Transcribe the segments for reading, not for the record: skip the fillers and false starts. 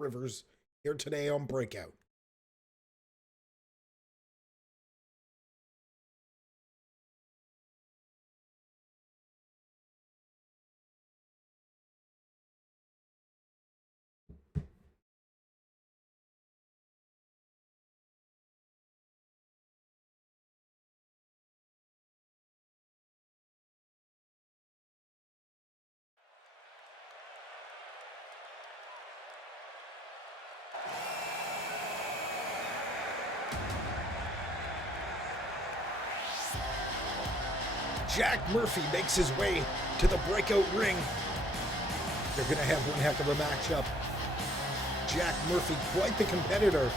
Rivers here today on Breakout. Jack Murphy makes his way to the Breakout ring. They're going to have one heck of a matchup. Jack Murphy, quite the competitor.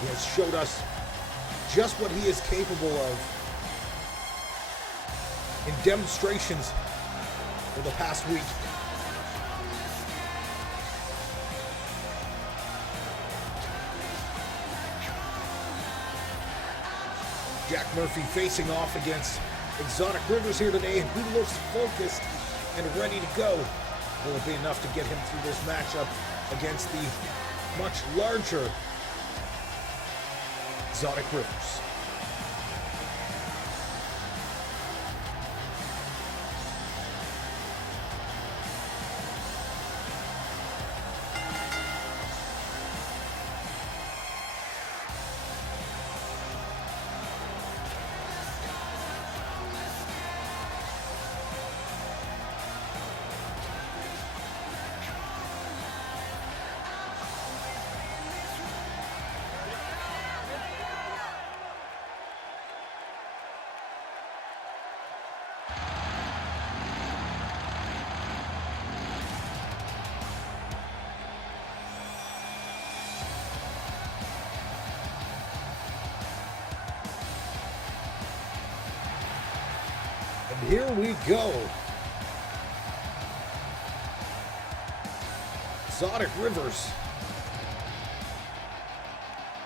He has showed us just what he is capable of in demonstrations for the past week. Jack Murphy facing off against Exotic Rivers here today, and he looks focused and ready to go. Will it be enough to get him through this matchup against the much larger Exotic Rivers? Here we go. Exotic Rivers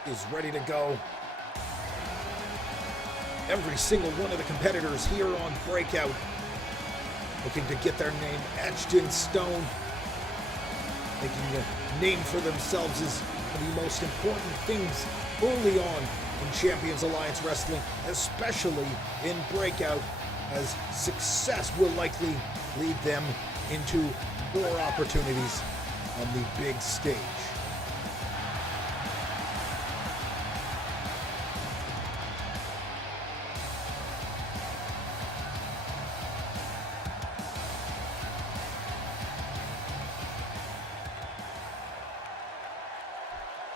is ready to go. Every single one of the competitors here on Breakout looking to get their name etched in stone. Making a name for themselves is one of the most important things early on in Champions Alliance Wrestling, especially in Breakout, as success will likely lead them into more opportunities on the big stage.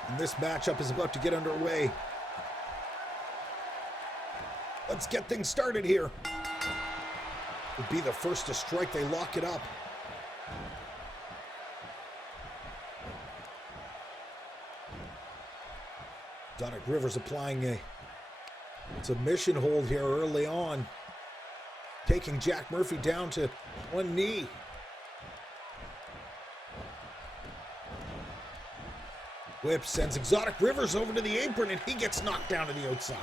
And this matchup is about to get underway. Let's get things started here. Would be the first to strike, they lock it up. Exotic Rivers applying a submission hold here early on, taking Jack Murphy down to one knee. Whip sends Exotic Rivers over to the apron, and he gets knocked down to the outside.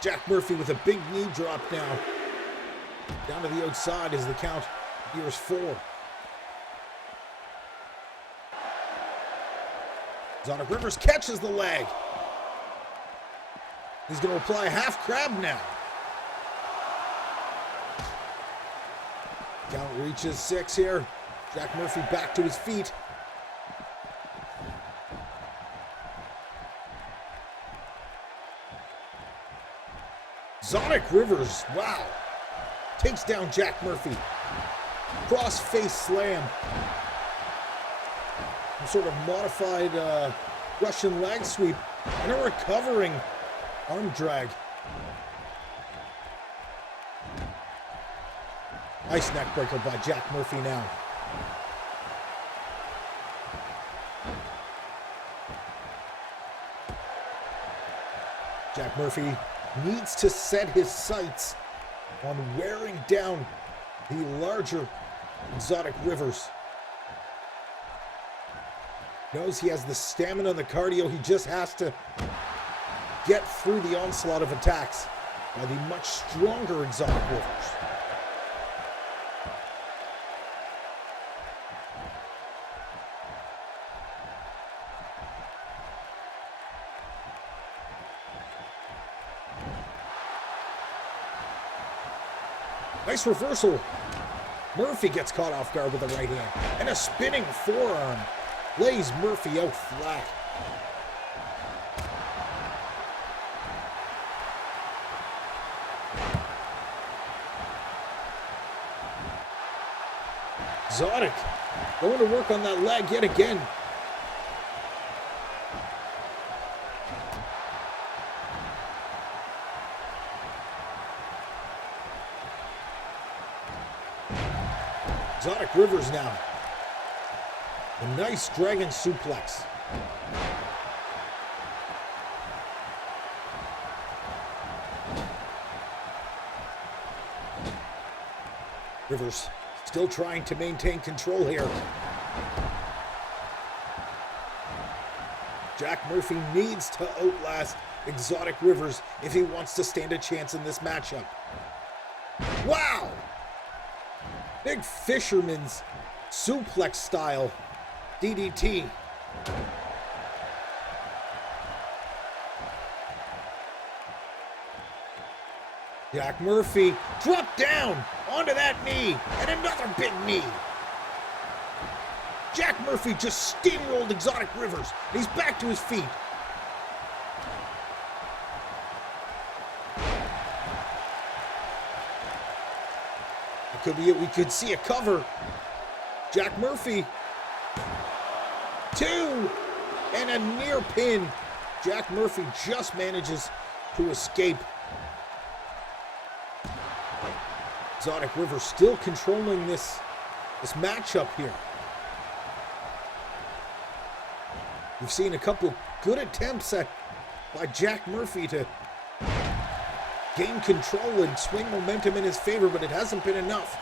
Jack Murphy with a big knee drop now. Down to the outside is the count. Here's 4. Exotic Rivers catches the leg. He's going to apply a half crab now. Count reaches 6 here. Jack Murphy back to his feet. Exotic Rivers, wow, takes down Jack Murphy. Cross-face slam. Some sort of modified Russian leg sweep and a recovering arm drag. Nice neck breaker by Jack Murphy now. Jack Murphy needs to set his sights on wearing down the larger Exotic Rivers. Knows he has the stamina and the cardio. He just has to get through the onslaught of attacks by the much stronger Exotic Rivers. Nice reversal. Murphy gets caught off guard with the right hand. And a spinning forearm lays Murphy out flat. Exotic going to work on that leg yet again. Exotic Rivers now. A nice dragon suplex. Rivers still trying to maintain control here. Jack Murphy needs to outlast Exotic Rivers if he wants to stand a chance in this matchup. Wow! Big fisherman's suplex style DDT. Jack Murphy dropped down onto that knee and another big knee. Jack Murphy just steamrolled Exotic Rivers. He's back to his feet. Could be it. We could see a cover. Jack Murphy. 2 and a near pin. Jack Murphy just manages to escape. Exotic River still controlling this matchup here. We've seen a couple good attempts by Jack Murphy to gain control and swing momentum in his favor, but it hasn't been enough.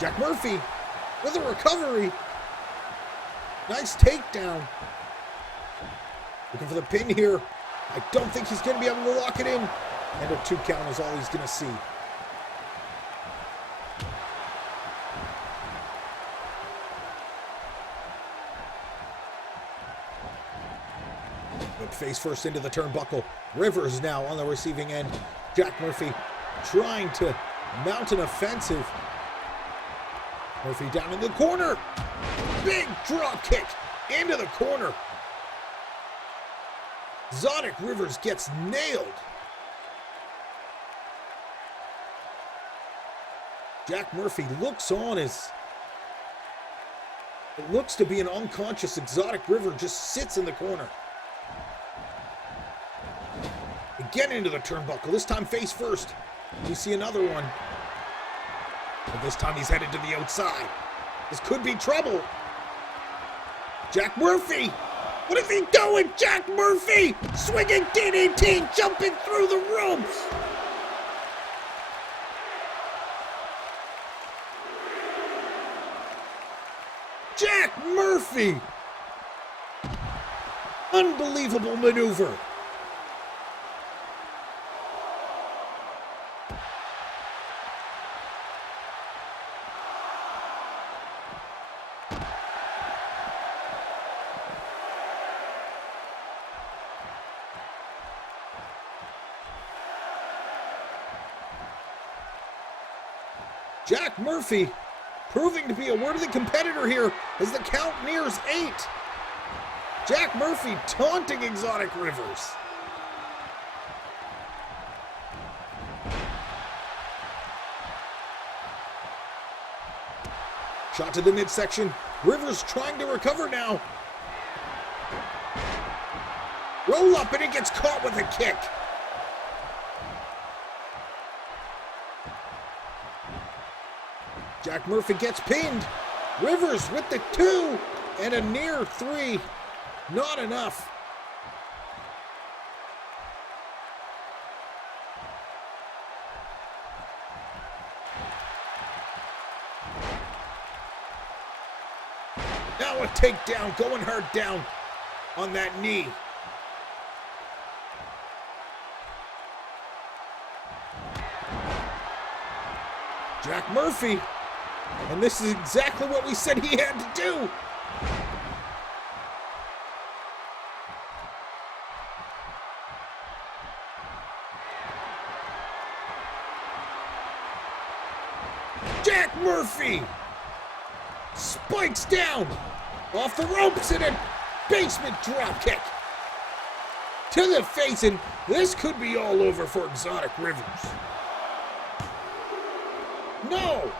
Jack Murphy with a recovery. Nice takedown. Looking for the pin here. I don't think he's going to be able to lock it in. And a 2 count is all he's going to see. But face first into the turnbuckle. Rivers now on the receiving end. Jack Murphy trying to mount an offensive. Murphy down in the corner. Big drop kick into the corner. Exotic Rivers gets nailed. Jack Murphy looks on as it looks to be an unconscious Exotic River just sits in the corner. Again into the turnbuckle, this time face first. We see another one. But this time he's headed to the outside. This could be trouble. Jack Murphy! What is he doing? Jack Murphy! Swinging DDT, jumping through the ropes! Jack Murphy! Unbelievable maneuver. Jack Murphy proving to be a worthy competitor here as the count nears 8. Jack Murphy taunting Exotic Rivers. Shot to the midsection. Rivers trying to recover now. Roll up and he gets caught with a kick. Jack Murphy gets pinned. Rivers with the 2 and a near 3. Not enough. Now Now a takedown, going hard down on that knee. Jack Murphy. And this is exactly what we said he had to do. Jack Murphy spikes down off the ropes in a basement dropkick to the face, and this could be all over for Exotic Rivers. No!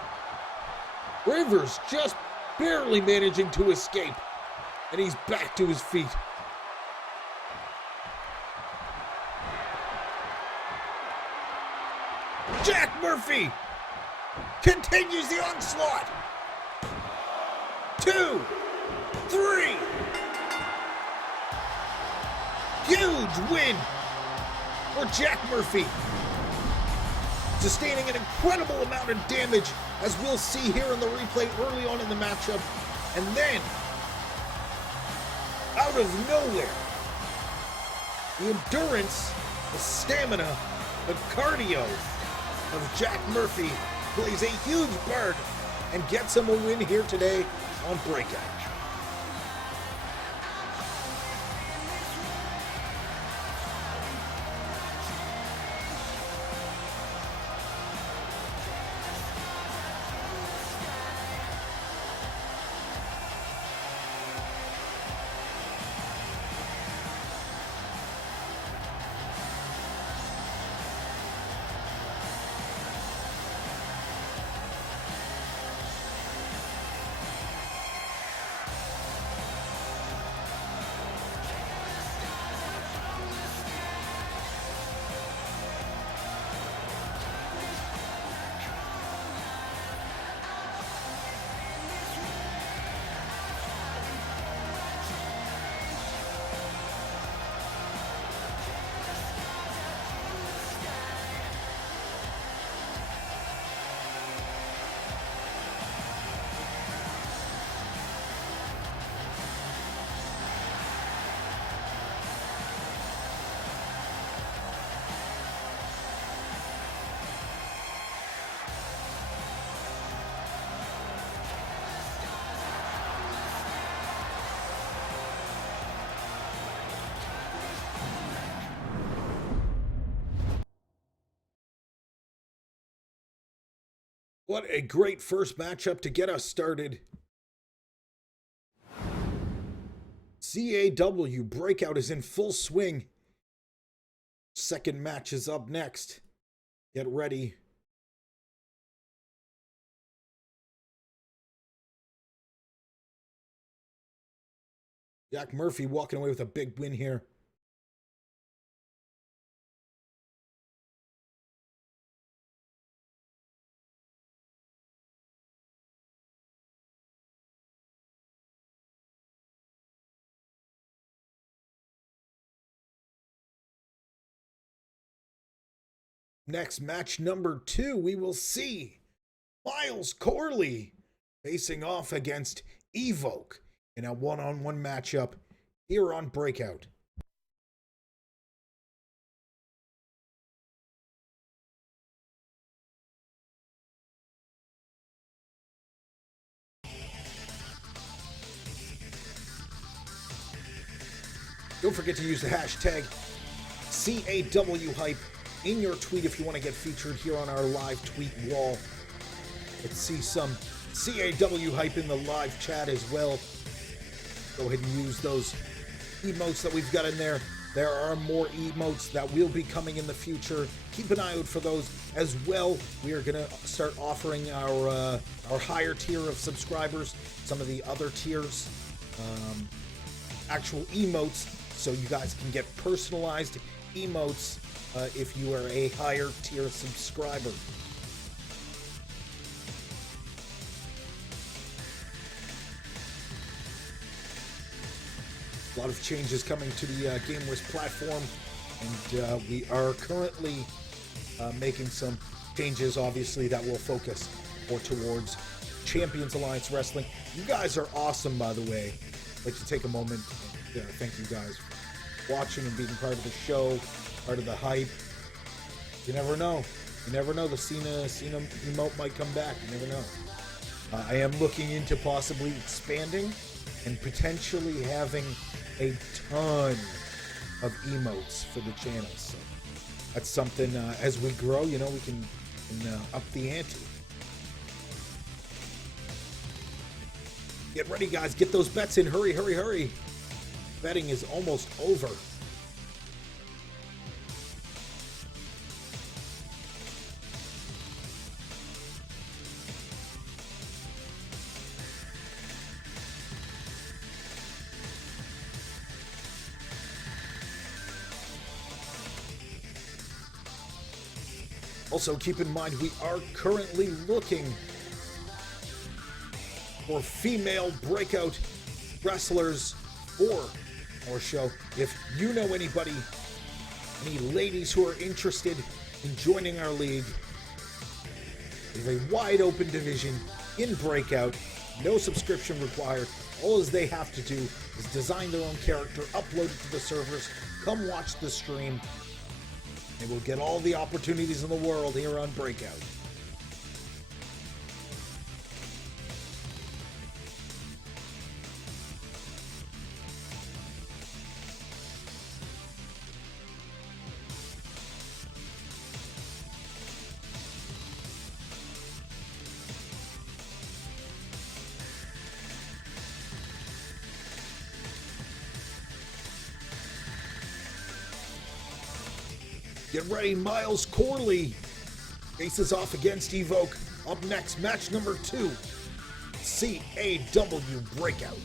Rivers just barely managing to escape, and he's back to his feet. Jack Murphy continues the onslaught. 2, 3. Huge win for Jack Murphy. Sustaining an incredible amount of damage, as we'll see here in the replay early on in the matchup. And then, out of nowhere, the endurance, the stamina, the cardio of Jack Murphy plays a huge part and gets him a win here today on Breakout. What a great first matchup to get us started. CAW Breakout is in full swing. Second match is up next. Get ready. Jack Murphy walking away with a big win here. Next, match number 2, we will see Miles Corley facing off against Evoke in a one-on-one matchup here on Breakout. Don't forget to use the hashtag CAWHype in your tweet if you want to get featured here on our live tweet wall. Let's see some CAW hype in the live chat as well. Go ahead and use those emotes that we've got in there. There are more emotes that will be coming in the future. Keep an eye out for those as well. We are going to start offering our higher tier of subscribers, some of the other tiers, actual emotes, so you guys can get personalized emotes if you are a higher tier subscriber. A lot of changes coming to the GameWrist platform, and we are currently making some changes, obviously, that will focus more towards Champions Alliance Wrestling You guys are awesome, by the way. I'd like to take a moment and thank you guys for watching and being part of the show, part of the hype. You never know. You never know. The Cena emote might come back. You never know. I am looking into possibly expanding and potentially having a ton of emotes for the channel. So that's something, as we grow, we can up the ante. Get ready, guys. Get those bets in. Hurry, hurry, hurry. Betting is almost over. Also, keep in mind, we are currently looking for female breakout wrestlers for our show. If you know anybody, any ladies who are interested in joining our league, we have a wide open division in Breakout, no subscription required. All they have to do is design their own character, upload it to the servers, come watch the stream, and we'll get all the opportunities in the world here on Breakout. Get ready, Miles Corley faces off against Evoke. Up next, match number 2, CAW Breakout.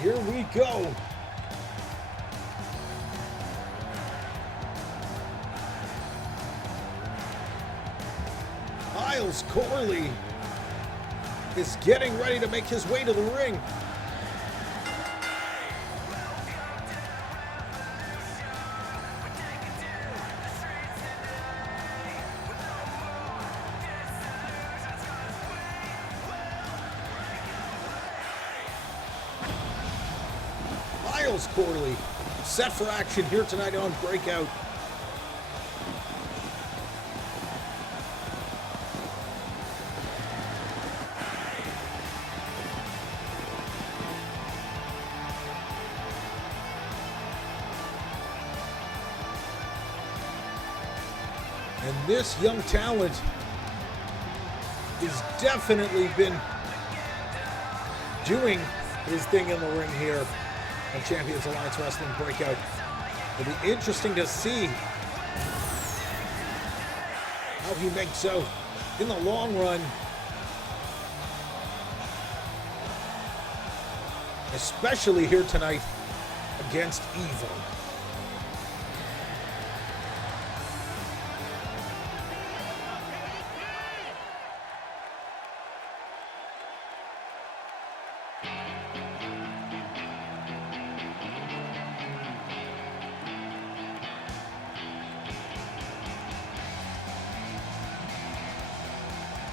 Here we go. Miles Corley is getting ready to make his way to the ring. Miles Corley set for action here tonight on Breakout. And this young talent has definitely been doing his thing in the ring here on Champions Alliance Wrestling Breakout. It'll be interesting to see how he makes out in the long run. especially here tonight against Evo.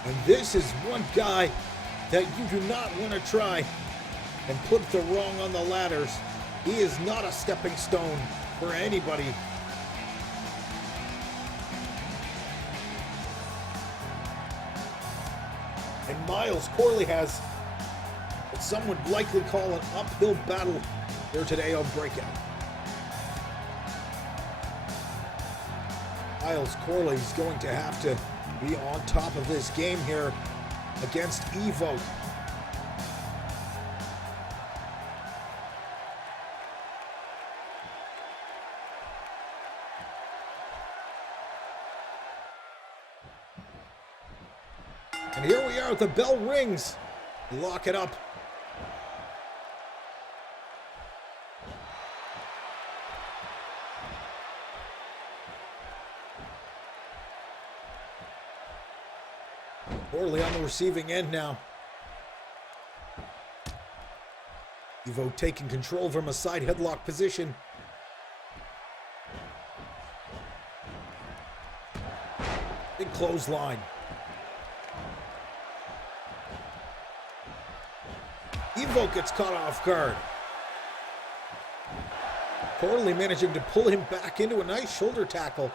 And this is one guy that you do not want to try and put the wrong on the ladders. He is not a stepping stone for anybody. And Miles Corley has what some would likely call an uphill battle here today on Breakout. Miles Corley is going to have to be on top of this game here against Evo. And here we are, the bell rings. Lock it up. Corley on the receiving end now. Evo taking control from a side headlock position. Big clothesline. Evo gets caught off guard. Corley managing to pull him back into a nice shoulder tackle.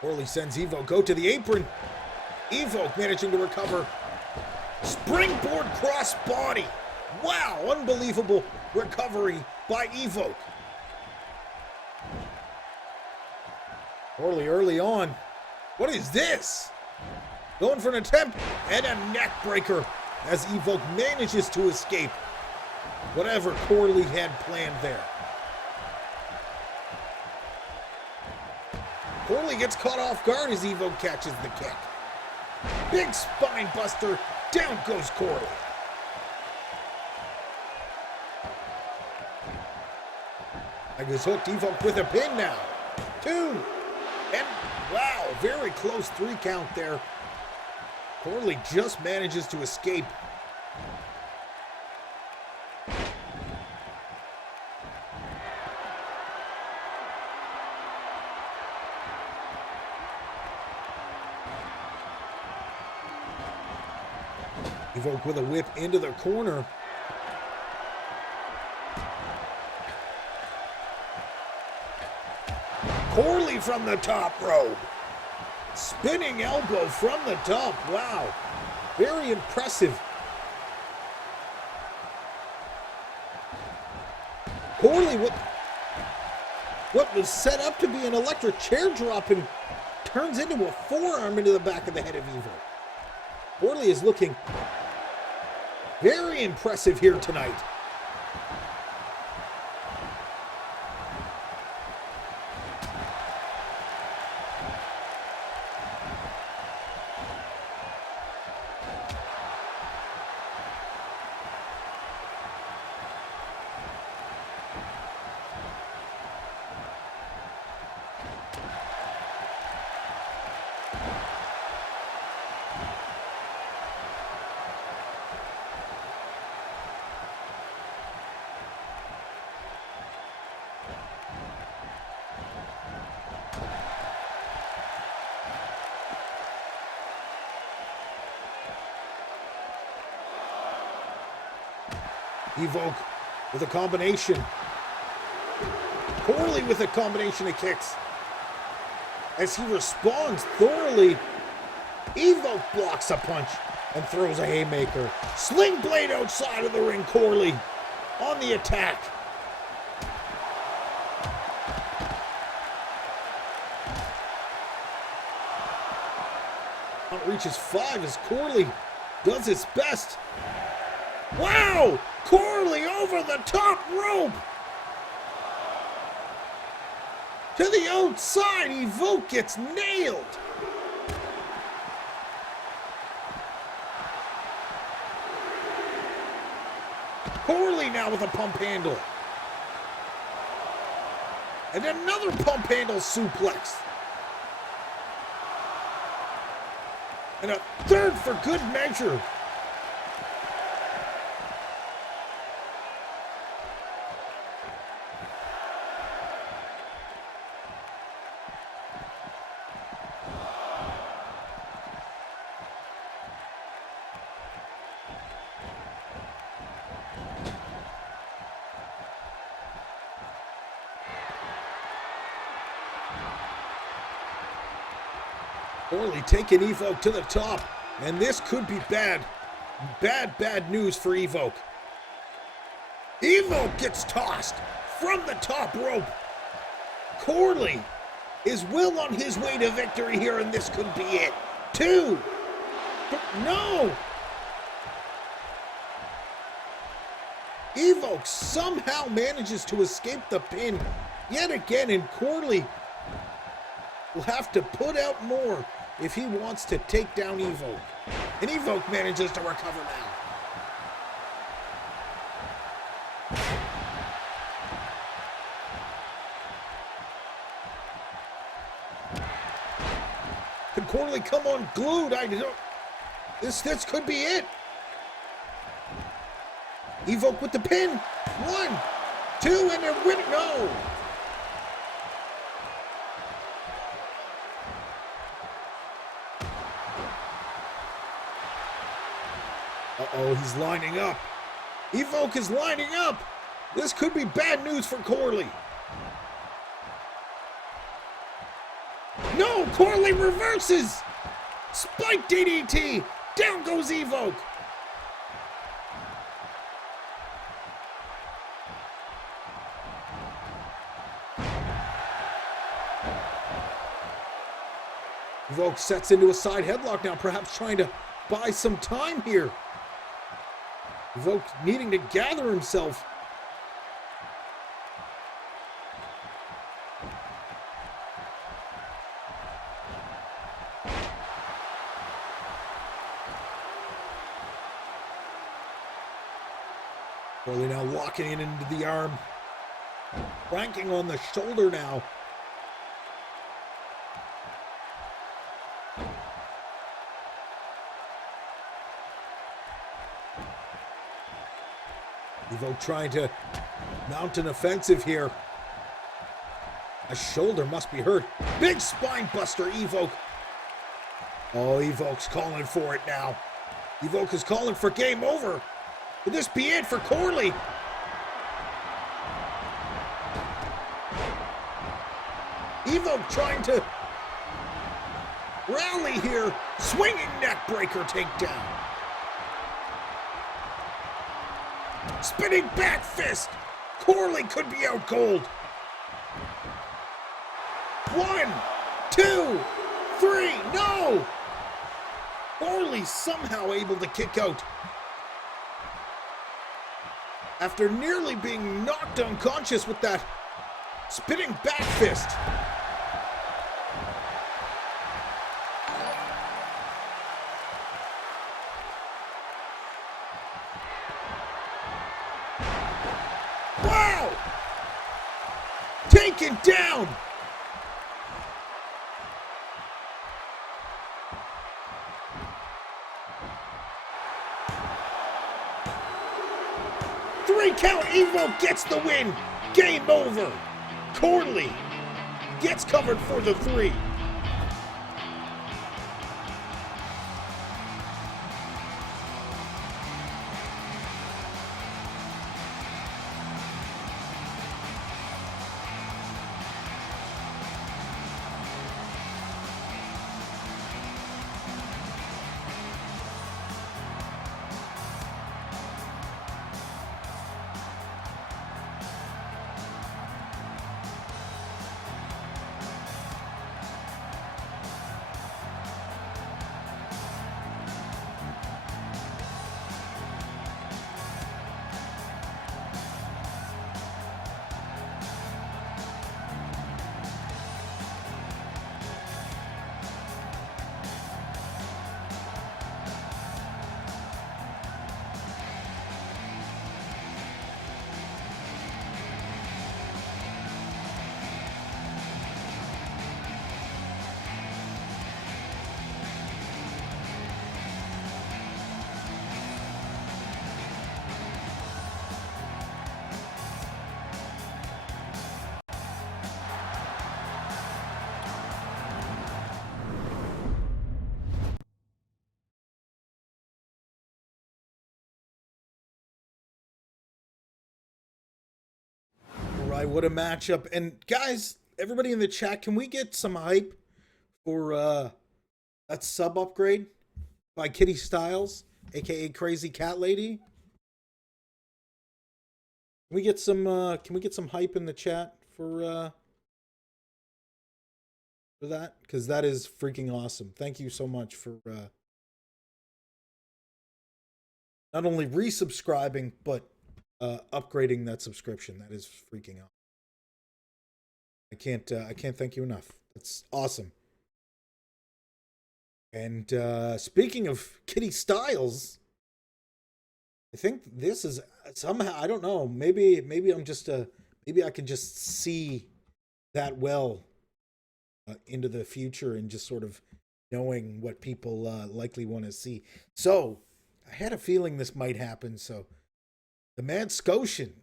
Corley sends Evo go to the apron. Evo managing to recover. Springboard cross body. Wow, unbelievable recovery by Evo. Corley early on. What is this? Going for an attempt and a neck breaker as Evo manages to escape whatever Corley had planned there. Corley gets caught off guard as Evo catches the kick. Big spine buster. Down goes Corley. I was hooked. Evo with a pin now. 2. And wow, very close 3 count there. Corley just manages to escape. Evoke with a whip into the corner. Corley from the top rope. Spinning elbow from the top. Wow. Very impressive. Corley, what was set up to be an electric chair drop and turns into a forearm into the back of the head of Evo. Corley is looking very impressive here tonight. Evoke with a combination. Corley with a combination of kicks. As he responds thoroughly, Evoke blocks a punch and throws a haymaker. Sling blade outside of the ring. Corley on the attack. Count reaches 5 as Corley does his best. Wow! Corley over the top rope! To the outside, Evoke gets nailed. Corley now with a pump handle. And another pump handle suplex. And a third for good measure. Corley taking Evoke to the top, and this could be bad. Bad news for Evoke. Evoke gets tossed from the top rope. Corley is well on his way to victory here, and this could be it. 2. No! Evoke somehow manages to escape the pin yet again, and Corley will have to put out more if he wants to take down Evoke. And Evoke manages to recover now. Can Corley come unglued? This could be it. Evoke with the pin. 1, 2, and they're winning. No. Uh-oh, he's lining up. Evoke is lining up. This could be bad news for Corley. No, Corley reverses. Spike DDT. Down goes Evoke. Evoke sets into a side headlock now, perhaps trying to buy some time here. Evoke needing to gather himself. Corley now locking it into the arm. Cranking on the shoulder now. Evoke trying to mount an offensive here. A shoulder must be hurt. Big spine buster, Evoke. Oh, Evoke's calling for it now. Evoke is calling for game over. Could this be it for Corley? Evoke trying to rally here. Swinging neck breaker takedown. Spinning back fist. Corley could be out cold. 1, 2, 3. No! Corley somehow able to kick out after nearly being knocked unconscious with that spinning back fist. Wow! Taken down! Three count, Evoke gets the win. Game over. Corley gets covered for the 3. right, what a matchup. And guys, everybody in the chat, can we get some hype for that sub upgrade by Kitty Styles, aka Crazy Cat Lady? Can we get some hype in the chat for that? Cuz that is freaking awesome. Thank you so much for not only resubscribing but upgrading that subscription. That is freaking awesome. I can't thank you enough. That's awesome. And speaking of Kitty Styles, I think this is somehow, I don't know, maybe I'm just maybe I can just see that well into the future and just sort of knowing what people likely want to see. So I had a feeling this might happen. So the Mad Scotian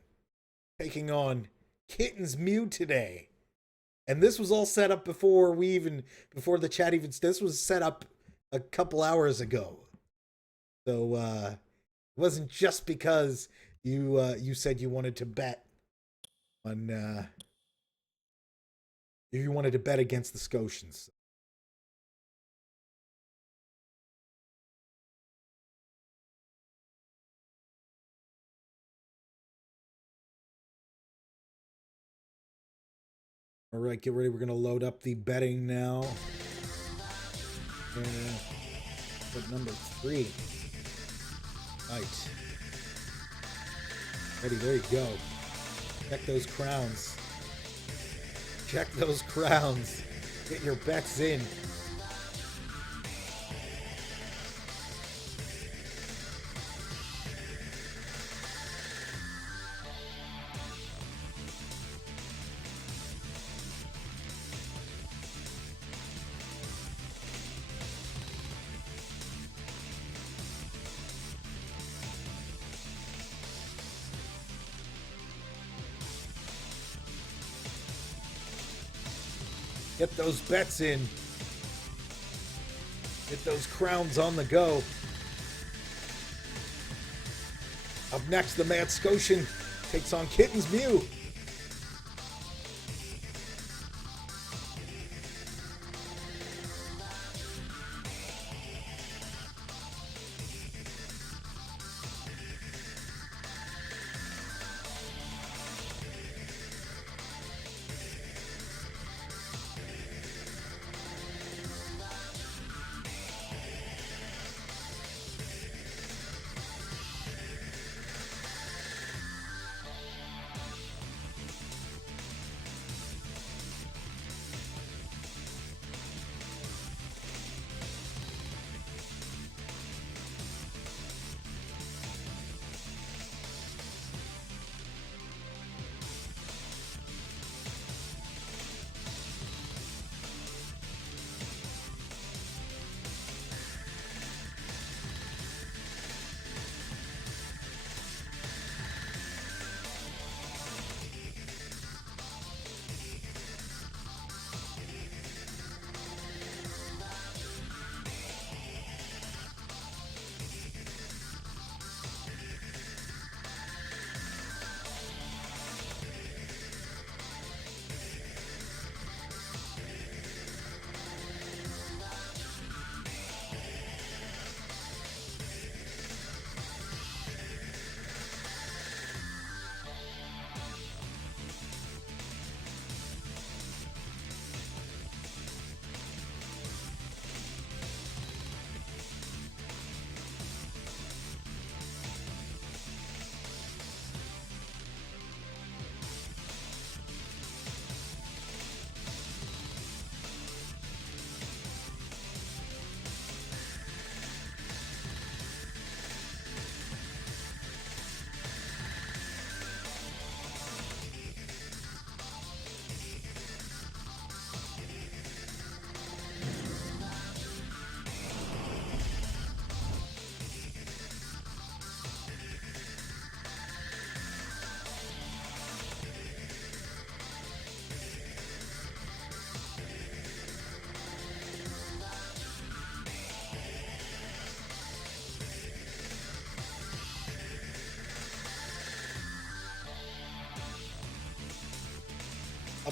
taking on Kitten's Mew today. And this was all set up before before the chat even, this was set up a couple hours ago. So it wasn't just because you said you wanted to bet on you wanted to bet against the Scotians. All right, get ready. We're going to load up the betting now. But number 3. Right. Ready, there you go. Check those crowns. Check those crowns. Get your bets in. Get those bets in. Get those crowns on the go. Up next, the Mad Scotian takes on Kitten's Mew.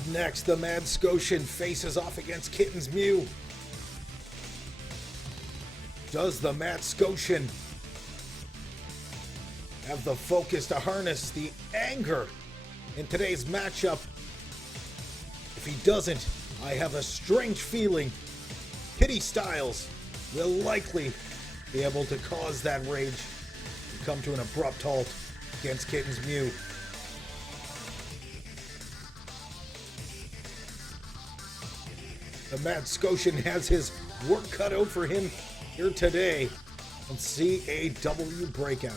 Up next, the Mad Scotian faces off against Kitten's Mew. Does the Mad Scotian have the focus to harness the anger in today's matchup? If he doesn't, I have a strange feeling Kitty Styles will likely be able to cause that rage to come to an abrupt halt against Kitten's Mew. The Mad Scotian has his work cut out for him here today on CAW Breakout.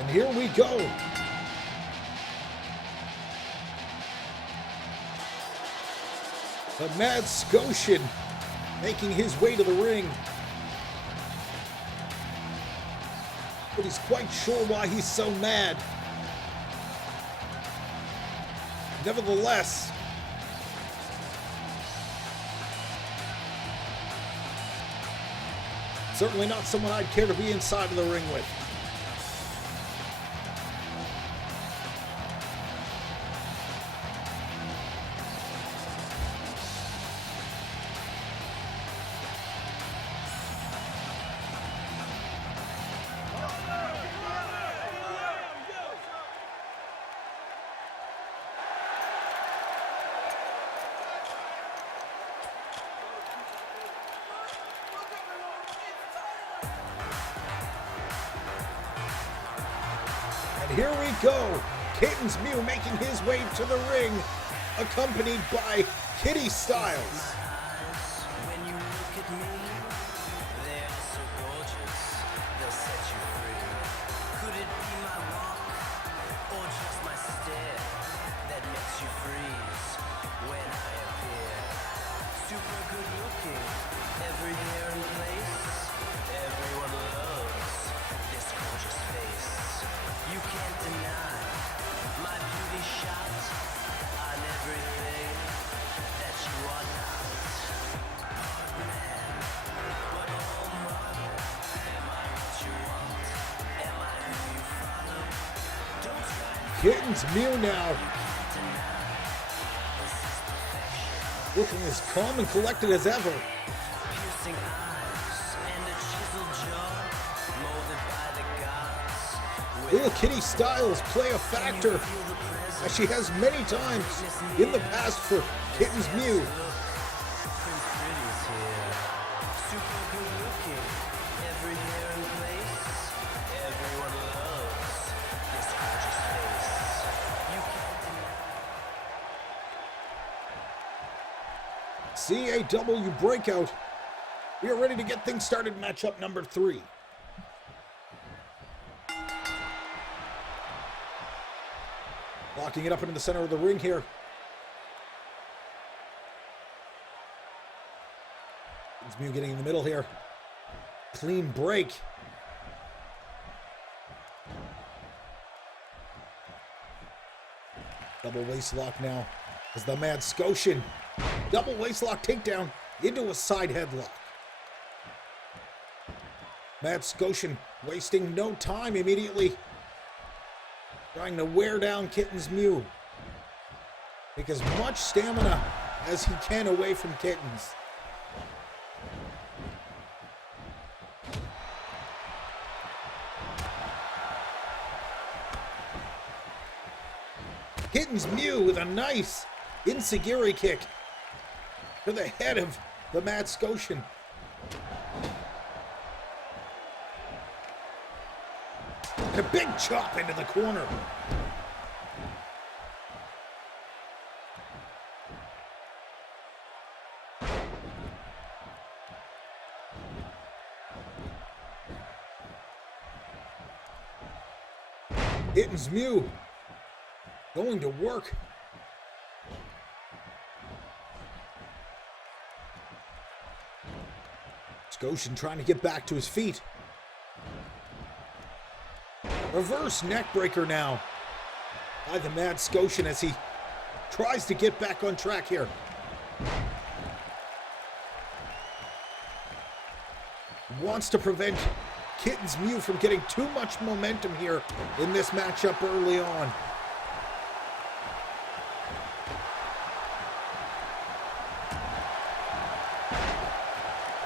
And here we go. The Mad Scotian making his way to the ring. But he's quite sure why he's so mad. Nevertheless, certainly not someone I'd care to be inside of the ring with. And here we go. Kitten's Mew making his way to the ring, accompanied by Kitty Styles. When you look at me, they are so gorgeous, they'll set you free. Could it be my walk, or just my stare, that makes you freeze when I appear? Super good looking, every hair in place, everyone loves this gorgeous face. You can't deny my beauty shot on everything that you are not. Man, but oh model, am I what you want? Am I who you follow? Don't try to Kitten's Mew now, deny this is perfection. looking as calm and collected as ever. Piercing eyes and a chiseled jaw, molded by the gods. Will Kitty Styles play a factor, Feel the presence. as she has many times in the past for Kitten's Mew? Prince Pretty's here. Super good looking. Every hair in place. Everyone loves this gorgeous face. You can't deny. CAW Breakout. We are ready to get things started. Matchup number 3. Locking it up into the center of the ring here. It's Mew getting in the middle here. Clean break. Double waist lock now as the Mad Scotian. Double waist lock takedown into a side headlock. Mad Scotian wasting no time immediately, trying to wear down Kitten's Mew. Take as much stamina as he can away from Kitten's. Kitten's Mew with a nice enziguri kick to the head of the Mad Scotian. And a big chop into the corner. Kittens Mew going to work. Scotian trying to get back to his feet. Reverse neckbreaker now by the Mad Scotian as he tries to get back on track here. Wants to prevent Kittens Mew from getting too much momentum here in this matchup early on.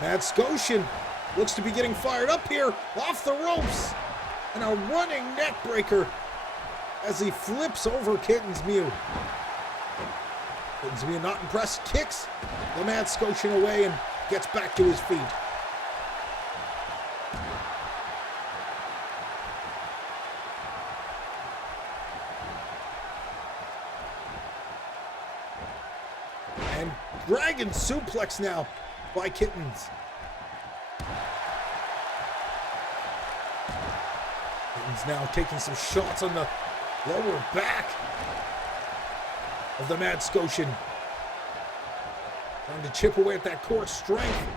Mad Scotian looks to be getting fired up here, off the ropes, and a running neck breaker as he flips over Kittens Mew. Kittens Mew not impressed, kicks the Mad Scotian away and gets back to his feet. And Dragon suplex now by Kittens. Kittens now taking some shots on the lower back of the Mad Scotian. Trying to chip away at that core strength.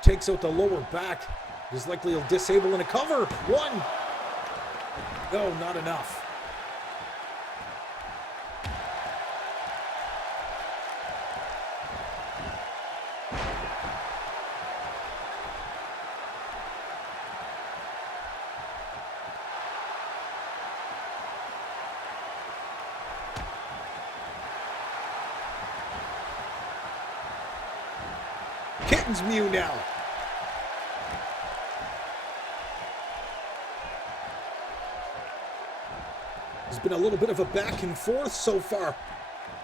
Takes out the lower back. Is likely he'll disable in a cover. One. No, not enough. Kittens Mew now. There's been a little bit of a back and forth so far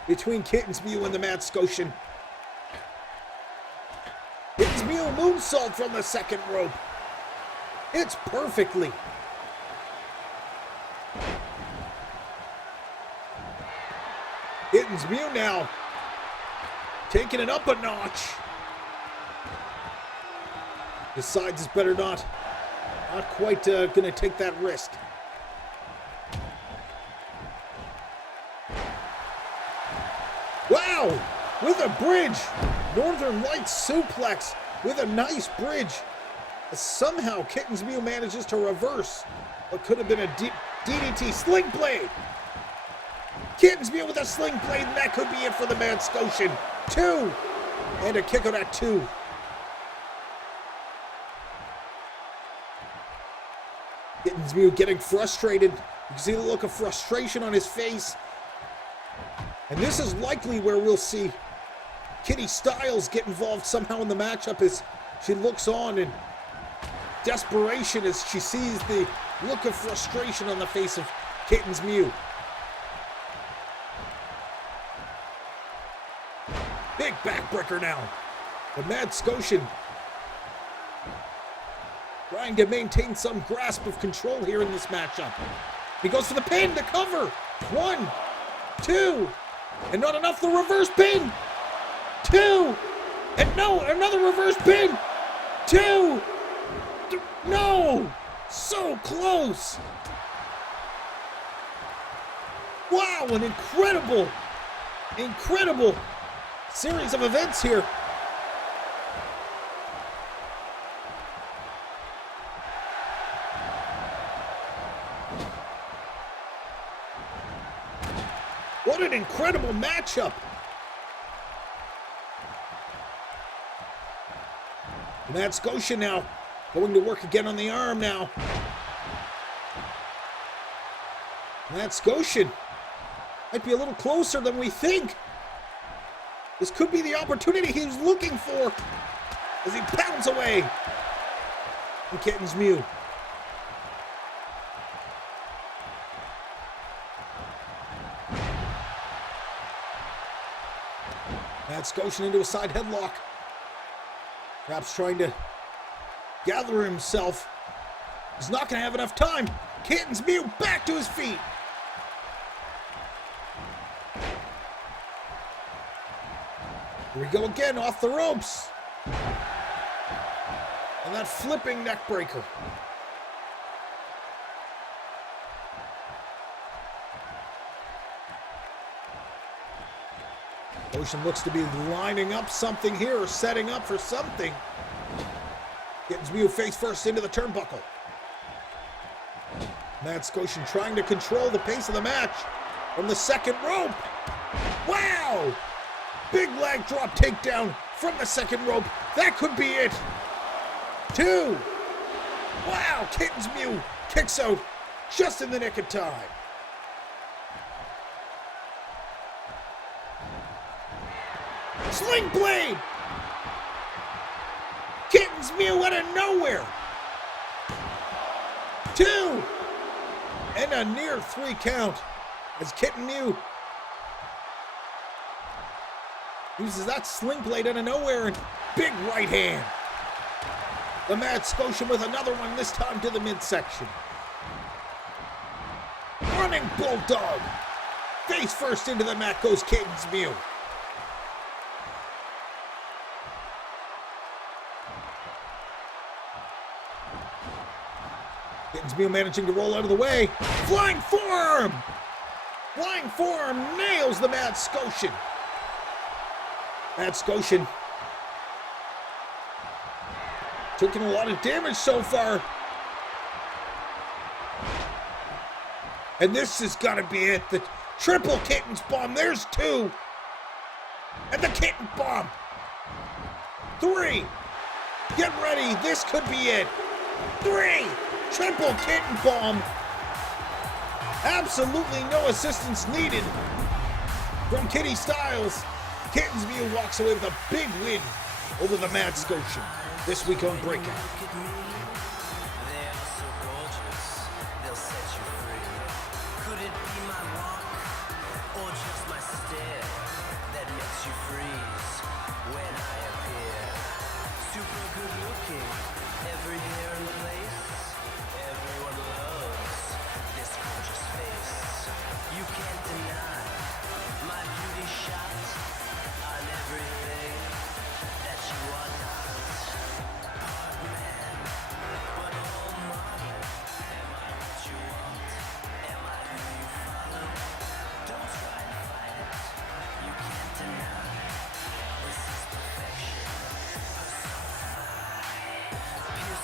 between Kittens Mew and the Mad Scotian. Kittens Mew moonsault from the second rope. It's perfectly. Kittens Mew now taking it up a notch. Decides it's better not quite gonna take that risk. Wow, with a bridge. Northern Lights suplex with a nice bridge. Somehow Kittens Mew manages to reverse what could have been a DDT sling blade. Kittens Mew with a sling blade, and that could be it for the Mad Scotian. 2, and a kick out at 2. Kittens Mew getting frustrated. You can see the look of frustration on his face. And this is likely where we'll see Kitty Styles get involved somehow in the matchup as she looks on in desperation as she sees the look of frustration on the face of Kittens Mew. Big backbreaker now. The Mad Scotian trying to maintain some grasp of control here in this matchup. He goes for the pin to cover. 1, 2, and not enough. The reverse pin. 2, and no, another reverse pin. 2, no, so close. Wow, an incredible series of events here. What an incredible matchup. Mad Scotian now going to work again on the arm now. Mad Scotian might be a little closer than we think. This could be the opportunity he was looking for as he pounds away from Kittens Mew. Mad Scotian into a side headlock. Perhaps trying to gather himself. He's not going to have enough time. Kittens Mew back to his feet. Here we go again, off the ropes. And that flipping neck breaker. Ocean looks to be lining up something here, or setting up for something. Kittensmew face first into the turnbuckle. Matt Scotian trying to control the pace of the match from the second rope. Wow! Big leg drop takedown from the second rope. That could be it. 2. Wow, Kittensmew kicks out just in the nick of time. Sling blade! Kittensmew out of nowhere. 2. And a near 3 count as Kittensmew uses that sling blade out of nowhere and big right hand. The Mad Scotian with another one, this time to the midsection. Running bulldog. Face first into the mat goes Kittensmew. Kittensmew managing to roll out of the way. Flying forearm! Flying forearm nails the Mad Scotian. Mad Scotian taking a lot of damage so far. And this is gotta be it. The triple Kitten's bomb. There's 2. And the Kitten bomb. 3. Get ready. This could be it. 3. Triple Kitten bomb. Absolutely no assistance needed from Kitty Styles. Kittensmew walks away with a big win over the Mad Scotian this week on Breakout.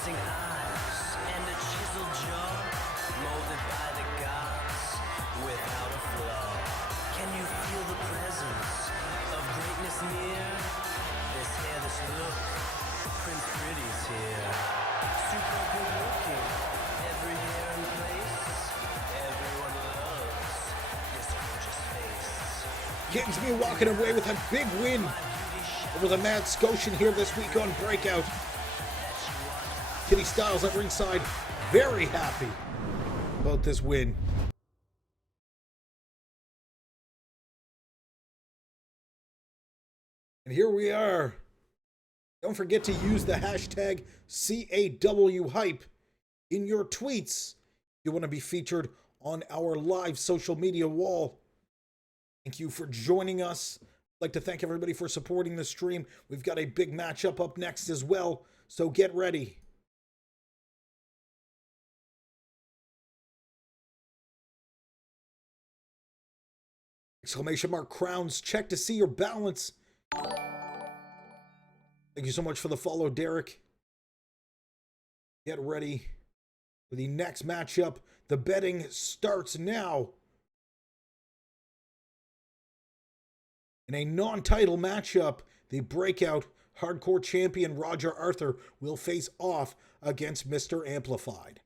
Eyes and a chiseled jaw, molded by the gods without a flaw. Can you feel the presence of greatness near? This hair, this look, Prince Pretty's here. Super good looking, every hair in place. Everyone loves this gorgeous face. Kittensmew walking away with a big win over the Mad Scotian here this week on Breakout. Kitty Styles at ringside, very happy about this win. And here we are. Don't forget to use the hashtag CAWHype in your tweets if you want to be featured on our live social media wall. Thank you for joining us. I'd like to thank everybody for supporting the stream. We've got a big matchup up next as well, so get ready. Exclamation mark crowns. Check to see your balance. Thank you so much for the follow, Derek. Get ready for the next matchup. The betting starts now. In a non-title matchup, the Breakout Hardcore Champion Roger Arthur will face off against Mr. Amplified.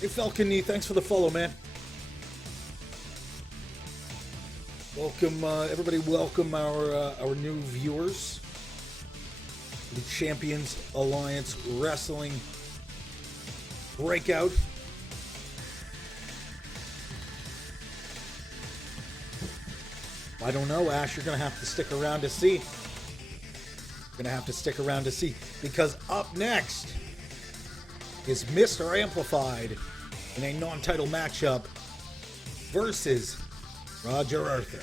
Hey Falcon Knee, thanks for the follow, man. Welcome, everybody. Welcome our new viewers. The Champions Alliance Wrestling Breakout. I don't know, Ash. You're gonna have to stick around to see. Because up next is Mr. Amplified in a non-title matchup versus Roger Arthur.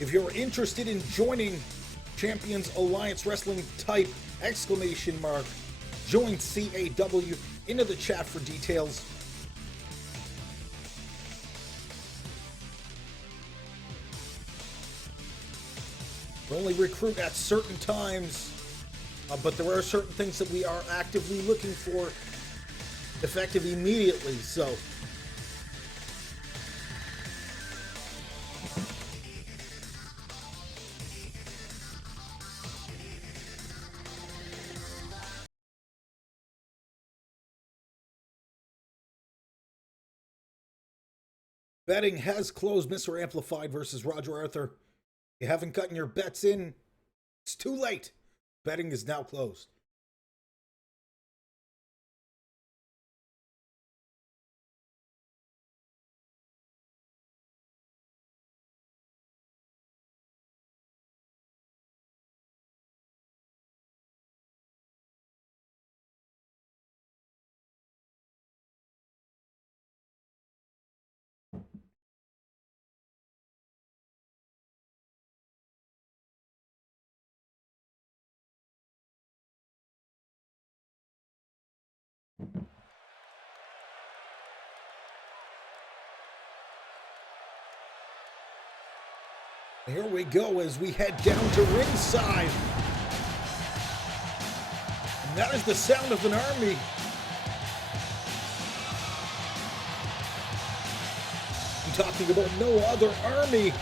If you're interested in joining Champions Alliance Wrestling, type ! Join CAW into the chat for details. We only recruit at certain times, but there are certain things that we are actively looking for effective immediately, so betting has closed. Mr. Amplified versus Roger Arthur. If you haven't gotten your bets in, it's too late. Betting is now closed. Here we go as we head down to ringside. And that is the sound of an army. I'm talking about no other army.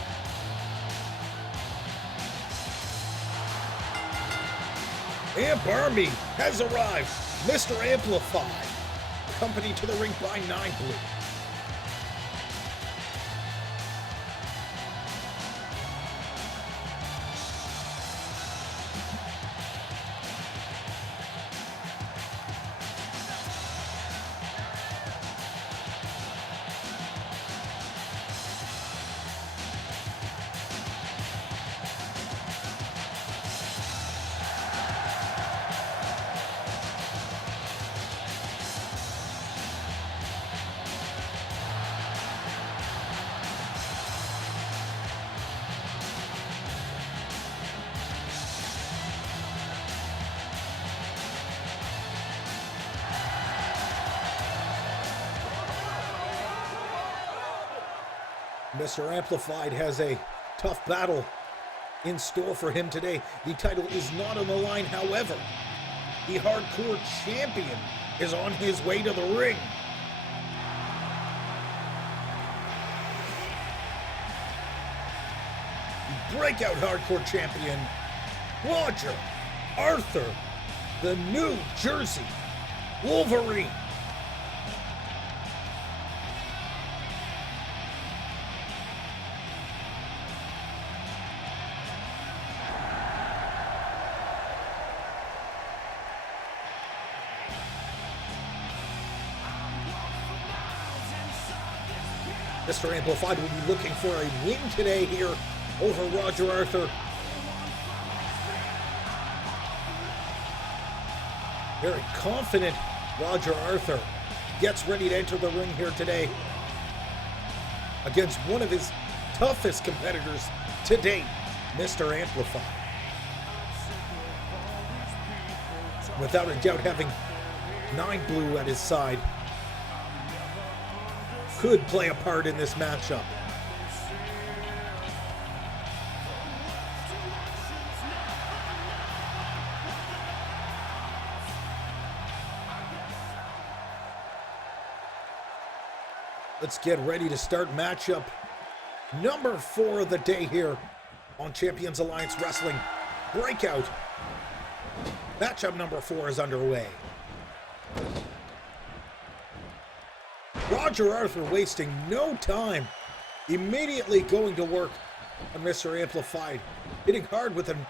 Amp Army has arrived. Mr. Amplified, accompanied to the ring by 9 Blue. Mr. Amplified has a tough battle in store for him today. The title is not on the line, however. The hardcore champion is on his way to the ring. The breakout hardcore champion, Roger Arthur, the New Jersey Wolverine. Mr. Amplified will be looking for a win today here over Roger Arthur. Very confident Roger Arthur gets ready to enter the ring here today against one of his toughest competitors to date, Mr. Amplified. Without a doubt, having 9 Blue at his side could play a part in this matchup. Let's get ready to start matchup number 4 of the day here on Champions Alliance Wrestling Breakout. Matchup number 4 is underway. Roger Arthur wasting no time, immediately going to work on Mr. Amplified, hitting hard with an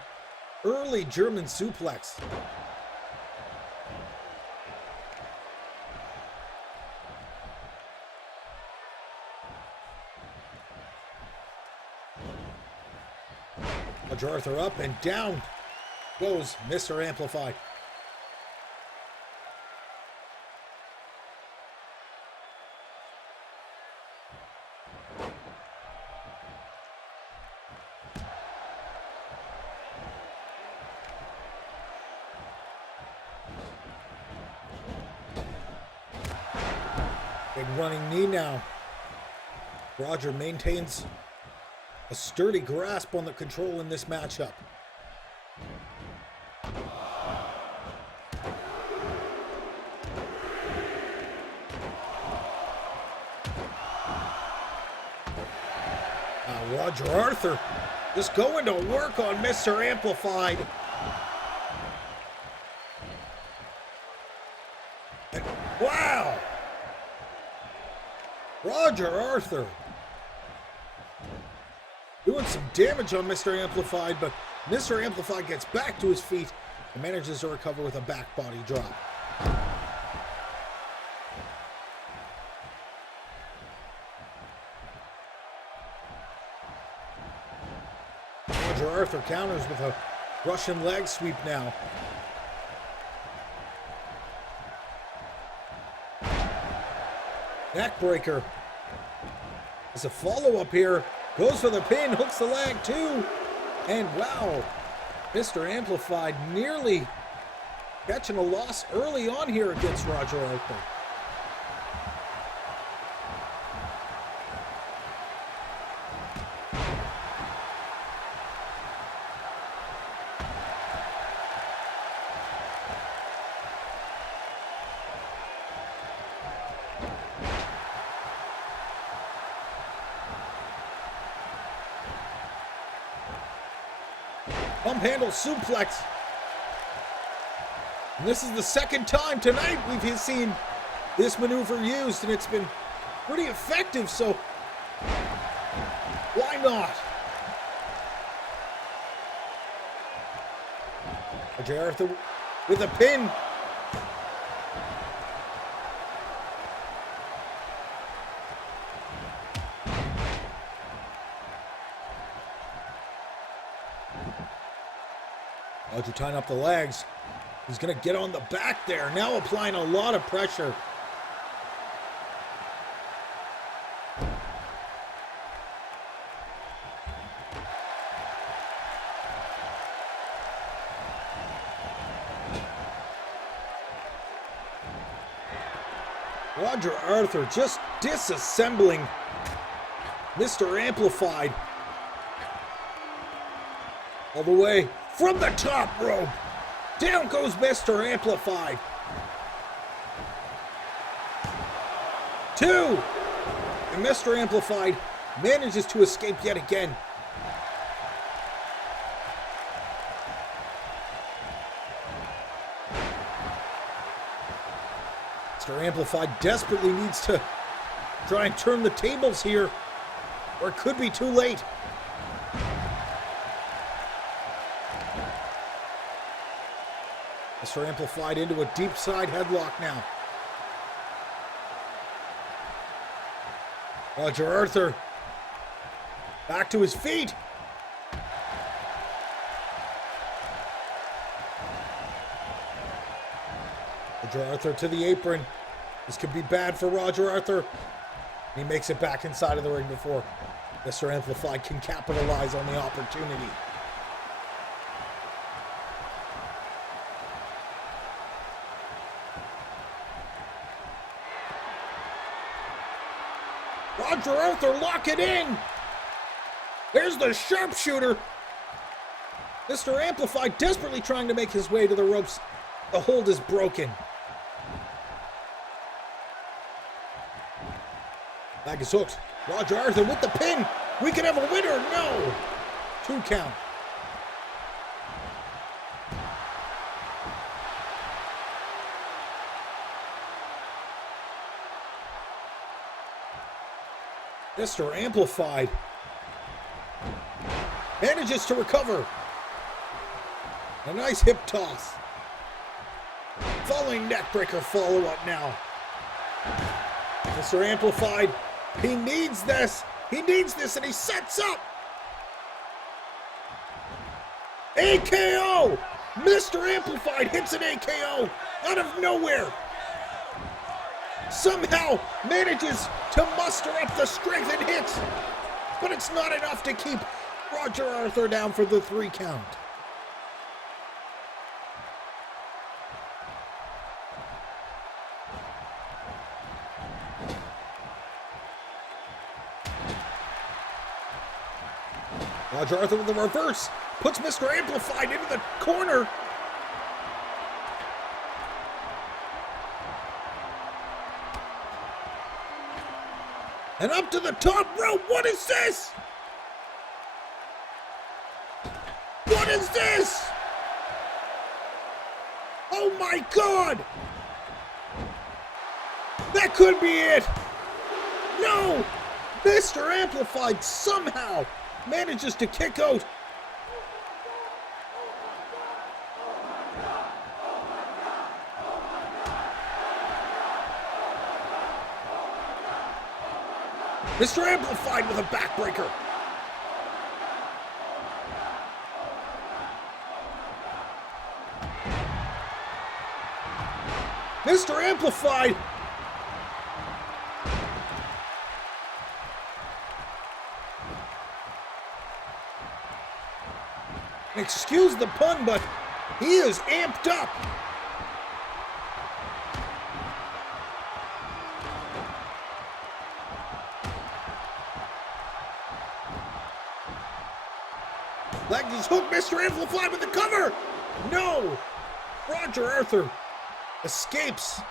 early German suplex. Roger Arthur up and down goes Mr. Amplified. Big running knee now. Roger maintains a sturdy grasp on the control in this matchup. Roger Arthur just going to work on Mr. Amplified. And wow! Roger Arthur doing some damage on Mr. Amplified, but Mr. Amplified gets back to his feet and manages to recover with a back body drop. Roger Arthur counters with a Russian leg sweep now. Neckbreaker. As a follow-up here, goes for the pin, hooks the leg too. And wow, Mr. Amplified nearly catching a loss early on here against Roger Arthur. Pump handle suplex. And this is the second time tonight we've seen this maneuver used, and it's been pretty effective, so why not? Roger Arthur with a pin. Roger tying up the legs. He's going to get on the back there. Now applying a lot of pressure. Roger Arthur just disassembling Mr. Amplified. All the way from the top rope. Down goes Mr. Amplified. 2. And Mr. Amplified manages to escape yet again. Mr. Amplified desperately needs to try and turn the tables here, or it could be too late. Mr. Amplified into a deep side headlock now. Roger Arthur back to his feet. Roger Arthur to the apron. This could be bad for Roger Arthur. He makes it back inside of the ring before Mr. Amplified can capitalize on the opportunity. Roger Arthur lock it in. There's the sharpshooter. Mr. Amplified desperately trying to make his way to the ropes. The hold is broken. Leg is hooked. Roger Arthur with the pin. We could have a winner. No. 2 count. Mr. Amplified manages to recover. A nice hip toss. Following neckbreaker follow-up now. Mr. Amplified, he needs this. He needs this, and he sets up. AKO! Mr. Amplified hits an AKO out of nowhere. Somehow manages to muster up the strength and hits, but it's not enough to keep Roger Arthur down for the 3 count. Roger Arthur with the reverse puts Mr. Amplified into the corner. And up to the top rope. What is this? What is this? Oh my God! That could be it. No! Mr. Amplified somehow manages to kick out. Mr. Amplified with a backbreaker. Mr. Amplified. Excuse the pun, but he is amped up. Leg is hooked. Mr. Amplified with the cover. No. Roger Arthur escapes.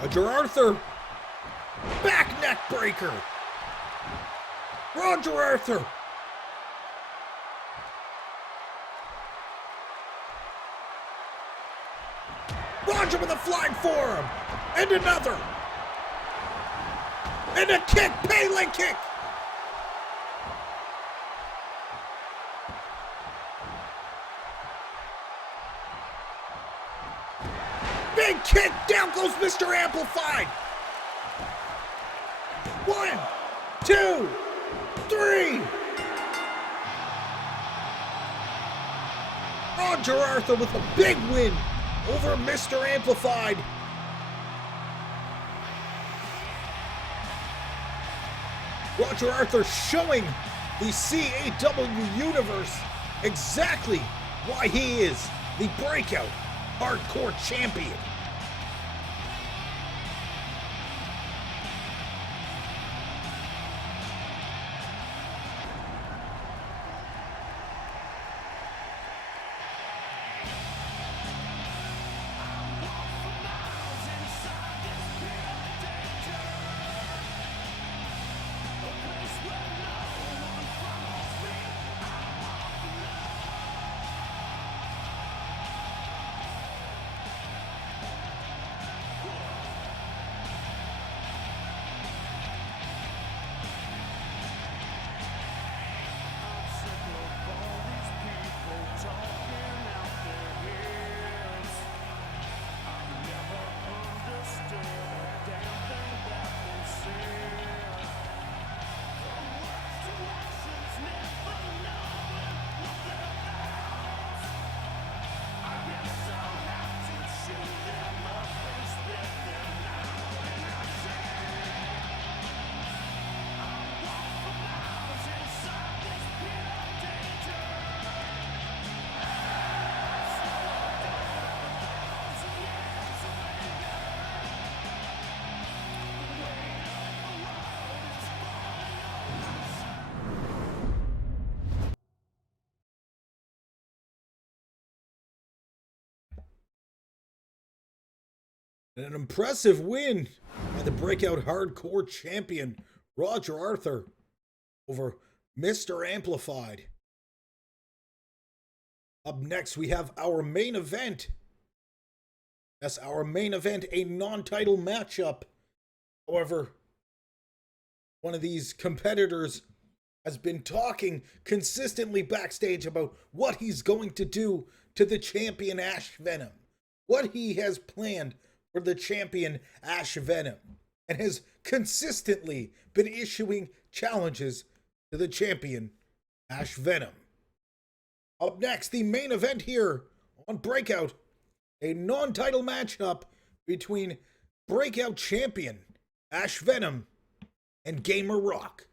Roger Arthur. Back neck breaker. Roger Arthur. Roger with a flying forearm. And another. And a kick. Pele kick. Big kick. Down goes Mr. Amplified. 1, 2, 3. Roger Arthur with a big win over Mr. Amplified. Roger Arthur showing the CAW universe exactly why he is the breakout hardcore champion. An impressive win by the breakout hardcore champion, Roger Arthur, over Mr. Amplified. Up next, we have our main event. Yes, our main event, a non-title matchup. However, one of these competitors has been talking consistently backstage about what he's going to do to the champion Ash Venom. What he has planned for the champion Ash Venom. And has consistently been issuing challenges to the champion Ash Venom. Up next, the main event here on Breakout. A non-title matchup between Breakout champion Ash Venom and Gamer Rock.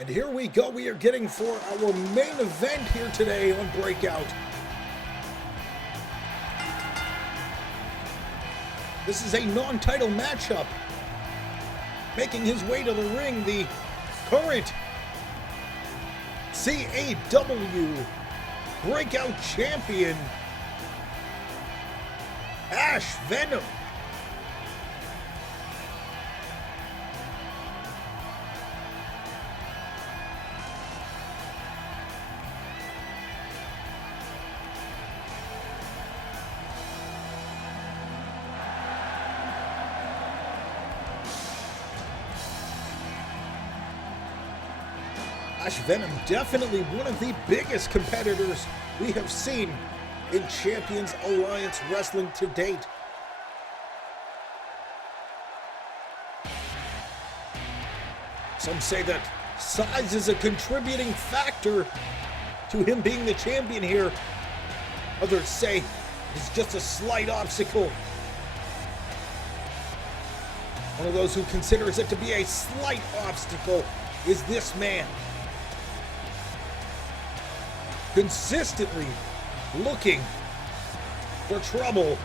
And here we go. We are getting for our main event here today on Breakout. This is a non-title matchup. Making his way to the ring, the current CAW Breakout champion, Ash Venom. Ash Venom, definitely one of the biggest competitors we have seen in Champions Alliance Wrestling to date. Some say that size is a contributing factor to him being the champion here. Others say it's just a slight obstacle. One of those who considers it to be a slight obstacle is this man. Consistently looking for trouble.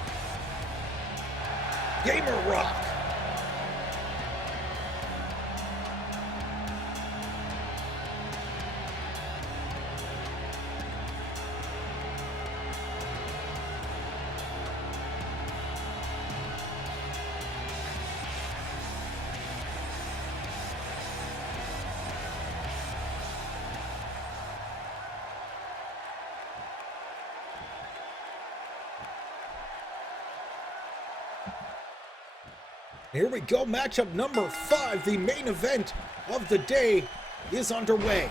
Gamer Rock. Here we go, matchup number 5. The main event of the day is underway.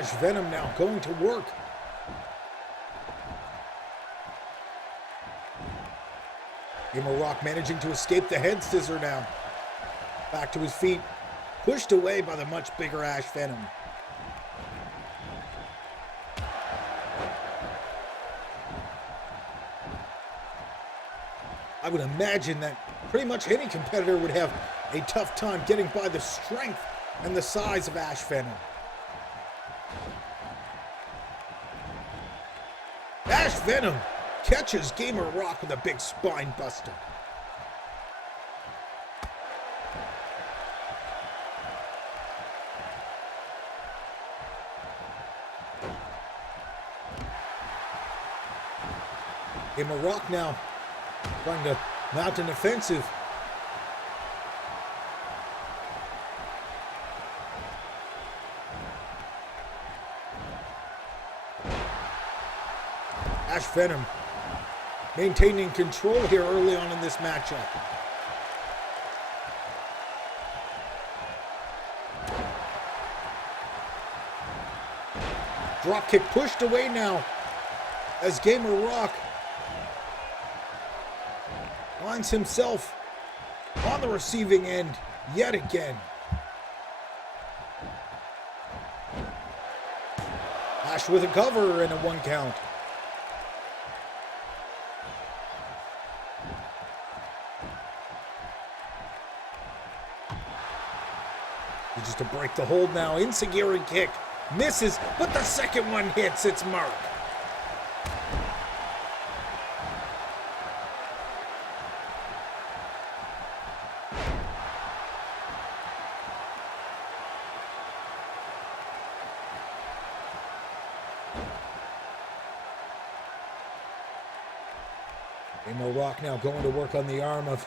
Ash Venom now going to work. Gamer Rock managing to escape the head scissor now. Back to his feet. Pushed away by the much bigger Ash Venom. I would imagine that pretty much any competitor would have a tough time getting by the strength and the size of Ash Venom. Ash Venom catches Gamer Rock with a big spine buster. Gamer Rock now trying to mount an offensive. Ash Venom maintaining control here early on in this matchup. Dropkick pushed away now as Gamer Rock finds himself on the receiving end yet again. Ash with a cover and a 1 count. Just to break the hold now. Enziguri kick. Misses, but the second one hits its mark. Gamer Rock now going to work on the arm of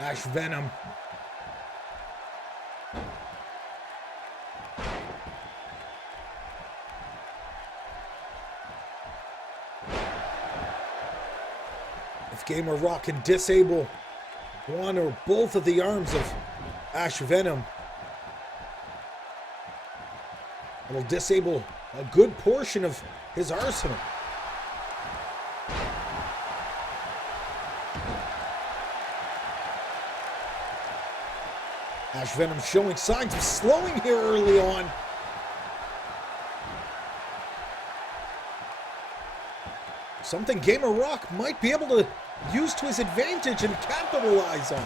Ash Venom. If Gamer Rock can disable one or both of the arms of Ash Venom, it'll disable a good portion of his arsenal. Ash Venom showing signs of slowing here early on. Something Gamer Rock might be able to use to his advantage and capitalize on.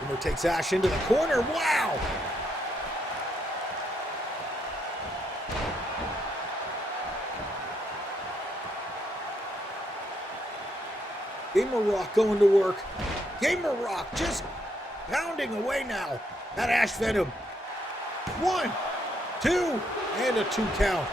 Gamer takes Ash into the corner. Wow! Gamer Rock going to work. Gamer Rock just pounding away now at Ash Venom. 1, 2, and a 2 count.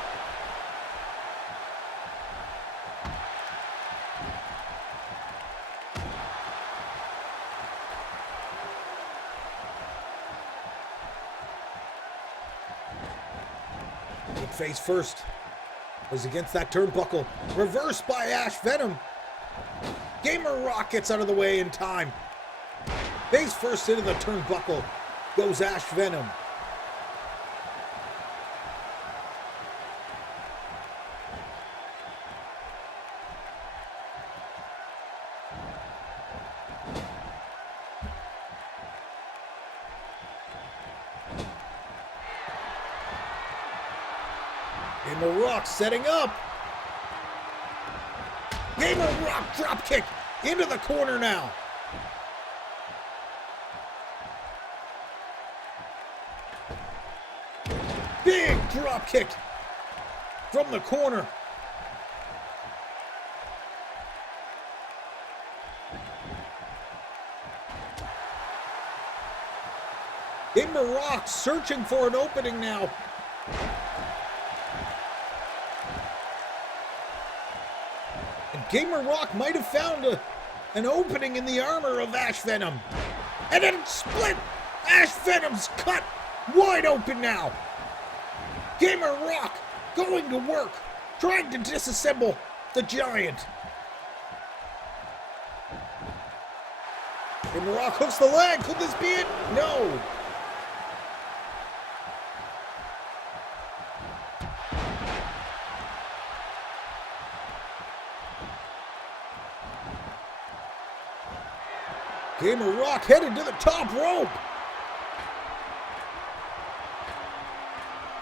Face first was against that turnbuckle. Reversed by Ash Venom. Gamer Rock gets out of the way in time. Face first into the turnbuckle goes Ash Venom. Gamer Rock setting up. Gamer Rock drop kick into the corner now. Big drop kick from the corner. Gamer Rock searching for an opening now. Gamer Rock might have found an opening in the armor of Ash Venom. And then split! Ash Venom's cut wide open now. Gamer Rock going to work, trying to disassemble the giant. Gamer Rock hooks the leg. Could this be it? No. Gamer Rock headed to the top rope.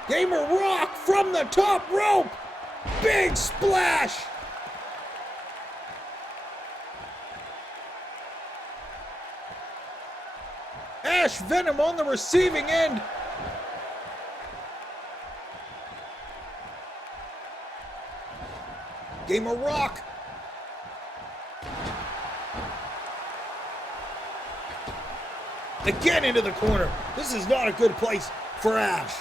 Gamer Rock from the top rope. Big splash. Ash Venom on the receiving end. Gamer Rock. Again into the corner. This is not a good place for Ash.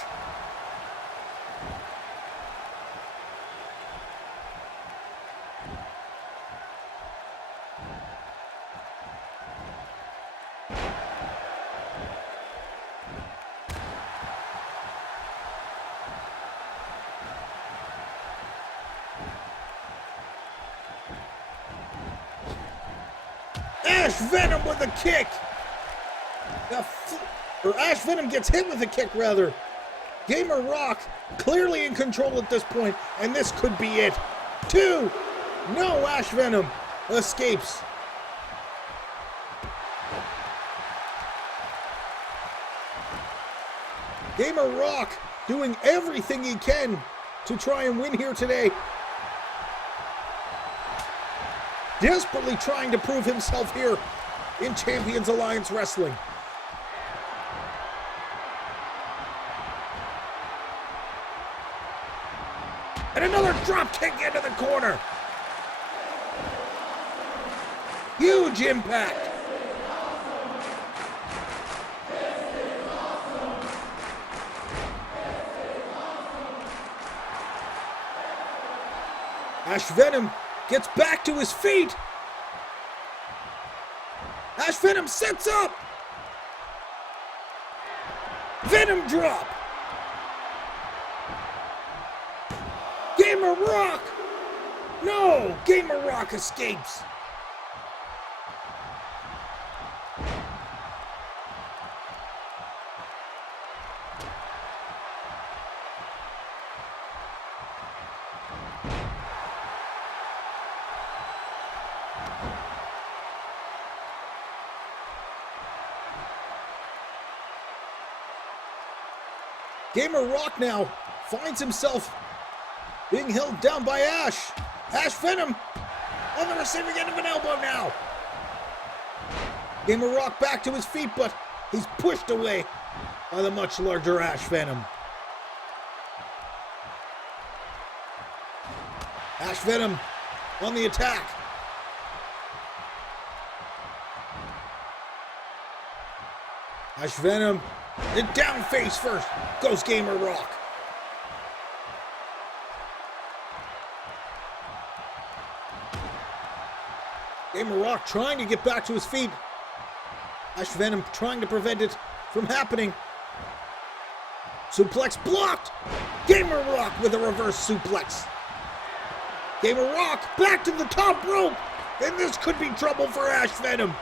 Ash Venom with a kick. Ash Venom gets hit with a kick, rather. Gamer Rock clearly in control at this point, and this could be it. 2. No, Ash Venom escapes. Gamer Rock doing everything he can to try and win here today. Desperately trying to prove himself here in Champions Alliance Wrestling. And another drop kick into the corner. Huge impact. Ash Venom gets back to his feet. Ash Venom sets up. Venom drop. Gamer Rock! No! Gamer Rock escapes! Gamer Rock now finds himself being held down by Ash. Ash Venom on the receiving end of an elbow now. Gamer Rock back to his feet, but he's pushed away by the much larger Ash Venom. Ash Venom on the attack. Ash Venom, and down face first goes Gamer Rock. Gamer Rock trying to get back to his feet. Ash Venom trying to prevent it from happening. Suplex blocked. Gamer Rock with a reverse suplex. Gamer Rock back to the top rope. And this could be trouble for Ash Venom.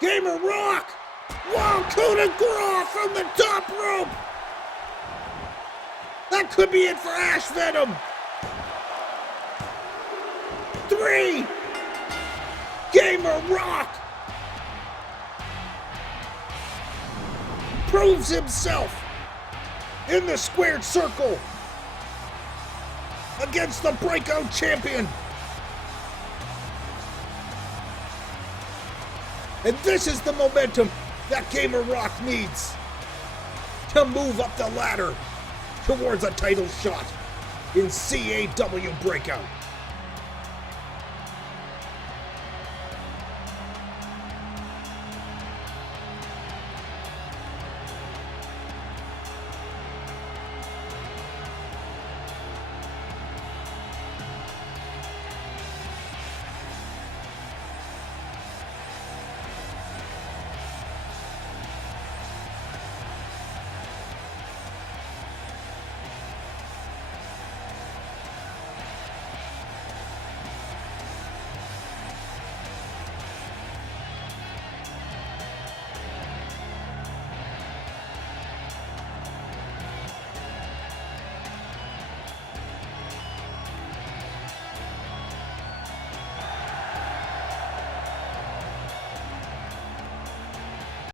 Gamer Rock. Wow, coup de grace from the top rope. That could be it for Ash Venom. 3. Gamer Rock proves himself in the squared circle against the Breakout Champion. And this is the momentum that Gamer Rock needs to move up the ladder towards a title shot in CAW Breakout.